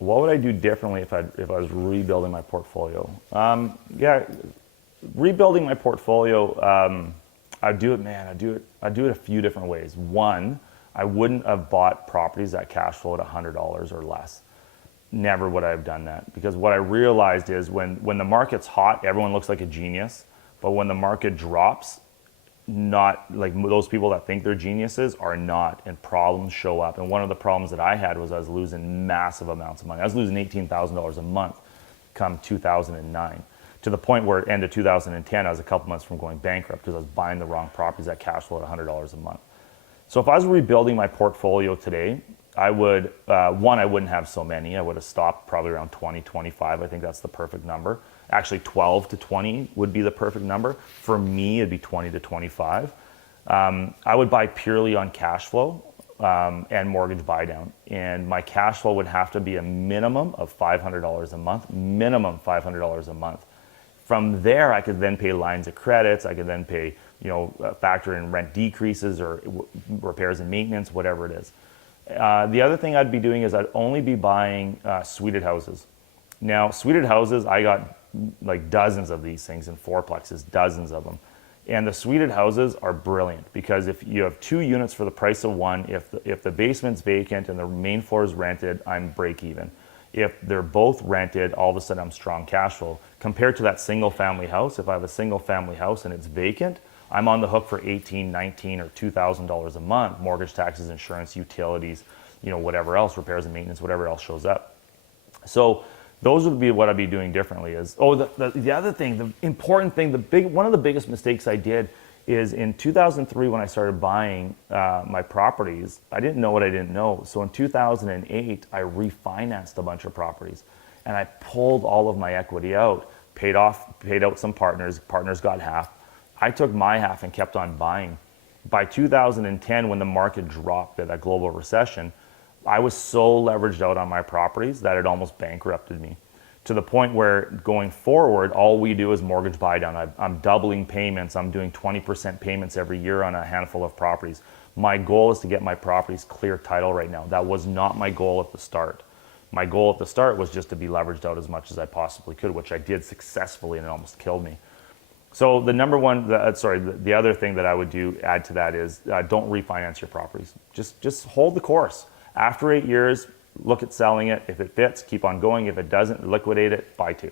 What would I do differently if I was rebuilding my portfolio? Yeah, rebuilding my portfolio, I'd do it, man. I'd do it a few different ways. One, I wouldn't have bought properties that cash flow at $100 or less. Never would I have done that, because what I realized is when the market's hot, everyone looks like a genius, but when the market drops, not like those people that think they're geniuses are not, and problems show up. And one of the problems that I had was I was losing massive amounts of money. I was losing $18,000 a month come 2009, to the point where at the end of 2010 I was a couple months from going bankrupt because I was buying the wrong properties that cash flow at $100 a month. So if I was rebuilding my portfolio today, I would, one, I wouldn't have so many. I would have stopped probably around 20, 25. I think that's the perfect number. Actually, 12 to 20 would be the perfect number. For me, it'd be 20 to 25. I would buy purely on cash flow and mortgage buy down. And my cash flow would have to be a minimum of $500 a month, minimum $500 a month. From there, I could then pay lines of credits. I could then pay, factor in rent decreases or repairs and maintenance, whatever it is. The other thing I'd be doing is I'd only be buying suited houses. Now, suited houses, I got like dozens of these things in fourplexes, dozens of them. And the suited houses are brilliant because if you have 2 units for the price of 1, if the basement's vacant and the main floor is rented, I'm break even. If they're both rented, all of a sudden I'm strong cash flow. Compared to that single family house, if I have a single family house and it's vacant, I'm on the hook for $18, $19, or $2,000 a month, mortgage, taxes, insurance, utilities, whatever else, repairs and maintenance, whatever else shows up. So those would be what I'd be doing differently. The other thing, the important thing, one of the biggest mistakes I did is in 2003 when I started buying my properties, I didn't know what I didn't know. So in 2008, I refinanced a bunch of properties and I pulled all of my equity out, paid out some partners got half. I took my half and kept on buying. By 2010, when the market dropped at that global recession, I was so leveraged out on my properties that it almost bankrupted me, to the point where going forward, all we do is mortgage buy down. I'm doubling payments. I'm doing 20% payments every year on a handful of properties. My goal is to get my properties clear title right now. That was not my goal at the start. My goal at the start was just to be leveraged out as much as I possibly could, which I did successfully, and it almost killed me. So the the other thing that I would add to that is don't refinance your properties. Just hold the course. After 8 years, look at selling it. If it fits, keep on going. If it doesn't, liquidate it, buy 2.